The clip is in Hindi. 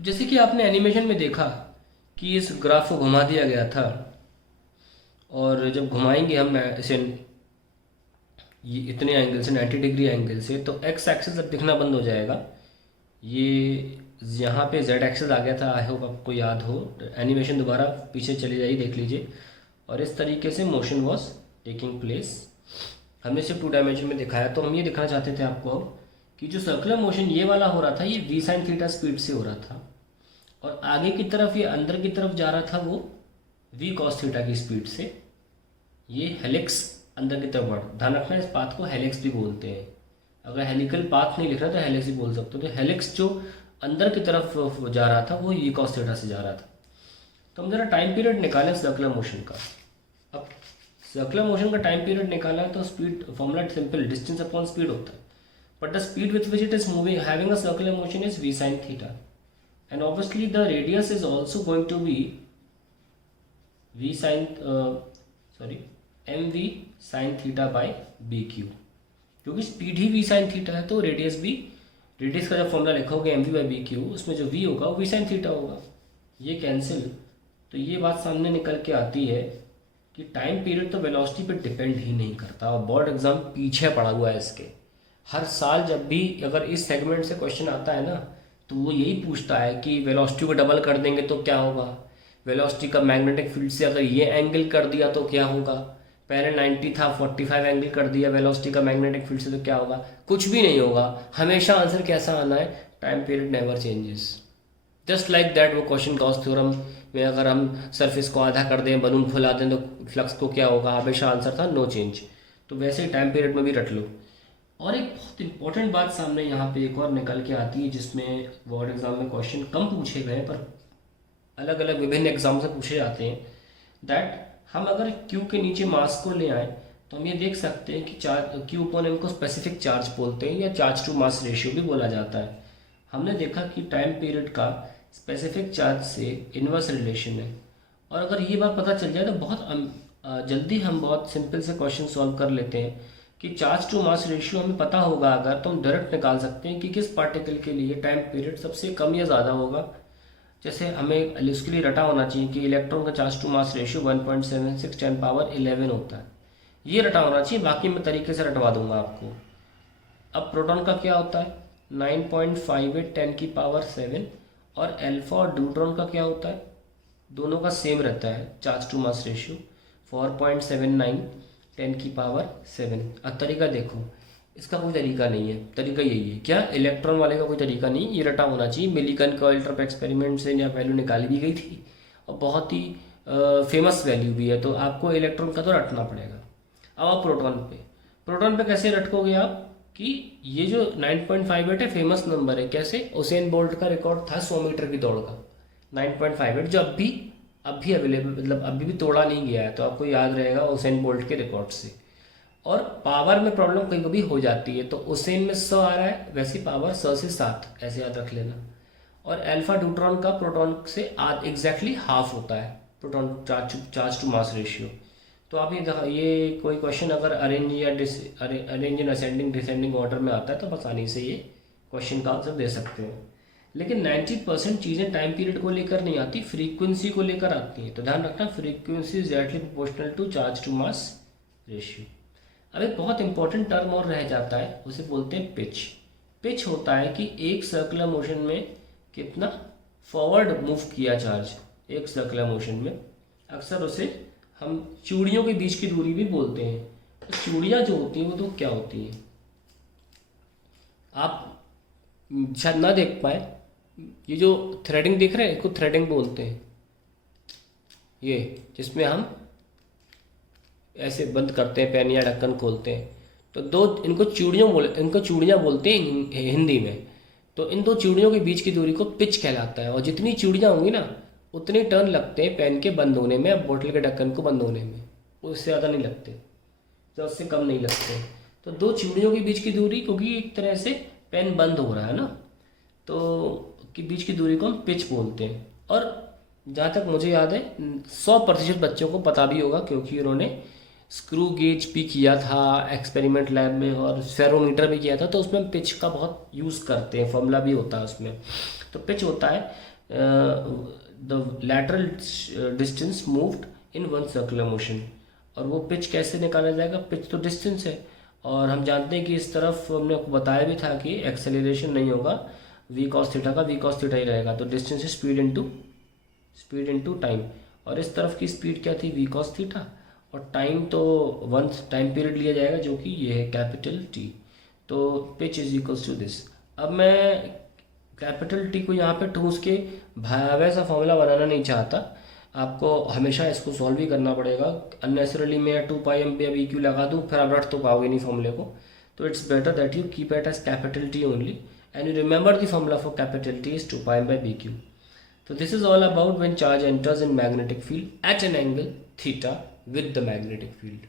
जैसे कि आपने एनिमेशन में देखा कि इस ग्राफ को घुमा दिया गया था, और जब घुमाएंगे हम इसे ये इतने एंगल से 90 डिग्री एंगल से, तो एक्स एक्सिस अब दिखना बंद हो जाएगा। ये यहाँ पे जेड एक्सिस आ गया था, आई होप आपको याद हो। एनिमेशन दोबारा पीछे चले जाइए, देख लीजिए। और इस तरीके से मोशन वॉज टेकिंग प्लेस। हमने सिर्फ 2 डायमेंशन में दिखाया, तो हम ये दिखाना चाहते थे आपको अब कि जो सर्कुलर मोशन ये वाला हो रहा था, ये वी साइन थीटा स्पीड से हो रहा था, और आगे की तरफ ये अंदर की तरफ जा रहा था वो वी कॉस थीटा की स्पीड से। ये हेलिक्स अंदर की तरफ बढ़, ध्यान रखना इस पाथ को हेलिक्स भी बोलते हैं। अगर हेलिकल पाथ नहीं लिख रहा तो हेलिक्स भी बोल सकते हो। तो हेलिक्स जो अंदर की तरफ जा रहा था वो वी कॉस थीटा से जा रहा था। तो हम जरा टाइम पीरियड निकालें सर्कुलर मोशन का। अब सर्कुलर मोशन का टाइम पीरियड निकाला है तो speed formula simple, distance upon speed होता है। But the speed with which it is moving having a circular motion is v sin theta, and obviously the radius is also going to be v sin sorry mv sin theta by bq, क्योंकि स्पीड ही v sin theta है तो रेडियस भी, रेडियस का जब फॉर्मूला लिखोगे mv by bq, उसमें जो v होगा वो v sin theta होगा। ये कैंसिल, तो ये बात सामने निकल के आती है कि टाइम पीरियड तो वेलोसिटी पे डिपेंड ही नहीं करता। और बोर्ड एग्जाम पीछे पड़ा हुआ है इसके। हर साल जब भी अगर इस सेगमेंट से क्वेश्चन आता है ना, तो वो यही पूछता है कि वेलोसिटी को डबल कर देंगे तो क्या होगा, वेलोसिटी का मैग्नेटिक फील्ड से अगर ये एंगल कर दिया तो क्या होगा, पहले 90 था 45 एंगल कर दिया वेलोसिटी का मैग्नेटिक फील्ड से तो क्या होगा। कुछ भी नहीं होगा, हमेशा आंसर कैसा आना है, time period never changes. Just like that वो क्वेश्चन गॉस थ्योरम में अगर हम सरफेस को आधा कर दें, बलून फुला दें तो फ्लक्स को क्या होगा, हमेशा आंसर था नो चेंज। तो वैसे ही टाइम पीरियड में भी रट लो। और एक बहुत इंपॉर्टेंट बात सामने यहाँ पे एक और निकल के आती है, जिसमें बोर्ड एग्जाम में क्वेश्चन कम पूछे गए पर अलग अलग विभिन्न एग्जाम से पूछे जाते हैं। दैट हम अगर क्यू के नीचे मास को ले आए तो हम ये देख सकते हैं कि चार्ज क्यू अपॉन एम को स्पेसिफिक चार्ज बोलते हैं, या चार्ज टू मास रेशियो भी बोला जाता है। हमने देखा कि टाइम पीरियड का स्पेसिफिक चार्ज से इन्वर्स रिलेशन है। और अगर ये बात पता चल जाए तो बहुत जल्दी हम बहुत सिंपल से क्वेश्चन सॉल्व कर लेते हैं कि चार्ज टू मास रेशियो हमें पता होगा अगर, तो हम डायरेक्ट निकाल सकते हैं कि किस पार्टिकल के लिए टाइम पीरियड सबसे कम या ज़्यादा होगा। जैसे हमें उसके लिए रटा होना चाहिए कि इलेक्ट्रॉन का चार्ज टू मास रेशियो 1.76 10⁻11 होता है। ये रटा होना चाहिए, बाकी मैं तरीके से रटवा दूंगा आपको। अब प्रोटॉन का क्या होता है 9.58 10⁻7, और अल्फा और ड्यूट्रॉन का क्या होता है, दोनों का सेम रहता है चार्ज टू मास रेशियो 4.79 10�7। अब तरीका देखो, इसका कोई तरीका नहीं है, तरीका यही है क्या, इलेक्ट्रॉन वाले का कोई तरीका नहीं, ये रटा होना चाहिए। मिलिकन कॉइल ट्रप एक्सपेरिमेंट से यहाँ वैल्यू निकाली भी गई थी और बहुत ही फेमस वैल्यू भी है, तो आपको इलेक्ट्रॉन का तो रटना पड़ेगा। अब आप प्रोटॉन पे कैसे रटकोगे आप कि ये जो 9.58 है फेमस नंबर है, कैसे, उसेन बोल्ट का रिकॉर्ड था 100 मीटर की दौड़ का 9.58, जो अभी अवेलेबल, मतलब अभी भी तोड़ा नहीं गया है, तो आपको याद रहेगा उसेन बोल्ट के रिकॉर्ड से। और पावर में प्रॉब्लम कभी कभी हो जाती है, तो उसेन में 100 आ रहा है, वैसी पावर 100 से 7, ऐसे याद रख लेना। और अल्फा ड्यूट्रॉन का प्रोटॉन से एग्जैक्टली हाफ होता है proton charge to mass ratio. तो आप ये कोई क्वेश्चन अगर अरेंज या arrange in ascending descending order में आता है तो आसानी से ये क्वेश्चन का आंसर दे सकते हो। लेकिन 90% चीज़ें टाइम पीरियड को लेकर नहीं आती, फ्रीक्वेंसी को लेकर आती हैं। तो ध्यान रखना, frequency is directly proportional to charge to mass ratio. अब एक बहुत इंपॉर्टेंट टर्म और रह जाता है, उसे बोलते हैं पिच। पिच होता है कि एक सर्कुलर मोशन में कितना फॉरवर्ड मूव किया चार्ज, एक सर्कुलर मोशन में। अक्सर उसे हम चूड़ियों के बीच की दूरी भी बोलते हैं। तो चूड़ियाँ जो होती हैं वो तो क्या होती हैं, आप शायद ना देख पाए, ये जो थ्रेडिंग दिख रहे हैं इसको थ्रेडिंग बोलते हैं। ये जिसमें हम ऐसे बंद करते हैं पेन या ढक्कन खोलते हैं, तो इनको चूड़ियाँ बोलते हैं हिंदी में। तो इन दो चूड़ियों के बीच की दूरी को पिच कहलाता है। और जितनी चूड़ियाँ होंगी ना उतने टर्न लगते हैं पेन के बंद होने में, अब बोतल के ढक्कन को बंद होने में, उससे ज़्यादा नहीं लगते, तो उससे कम नहीं लगते। तो दो चूड़ियों के बीच की दूरी, क्योंकि एक तरह से पेन बंद हो रहा है ना, तो के बीच की दूरी को हम पिच बोलते हैं। और जहाँ तक मुझे याद है 100% बच्चों को पता भी होगा, क्योंकि उन्होंने स्क्रू गेज भी किया था एक्सपेरिमेंट लैब में और फेरोमीटर भी किया था, तो उसमें हम पिच का बहुत यूज़ करते हैं, फॉर्मूला भी होता है उसमें। तो पिच होता है the lateral distance moved in one circular motion. और वो पिच कैसे निकाला जाएगा? पिच तो डिस्टेंस है, और हम जानते हैं कि इस तरफ हमने आपको बताया भी था कि एक्सेलरेशन नहीं होगा, वी कॉस थीटा का वी कॉस थीटा ही रहेगा। तो distance is speed into time, और इस तरफ की स्पीड क्या थी? वी कॉस थीटा, और टाइम तो वन टाइम पीरियड लिया जाएगा जो कि ये है कैपिटल टी। तो pitch is equals to this. अब मैं कैपिटल टी को यहाँ पे ठूस के भयावह सा फॉर्मूला बनाना नहीं चाहता, आपको हमेशा इसको सॉल्व ही करना पड़ेगा। अननेसरली मैं 2πm पे अभी क्यू लगा दूँ, फिर आप रट तो पाओगे नहीं फॉर्मूले को। तो it's better that you keep it as capital T only, and you remember the formula for capital T is 2πm/bq. So this is all about when charge enters in magnetic field at an angle theta with the magnetic field.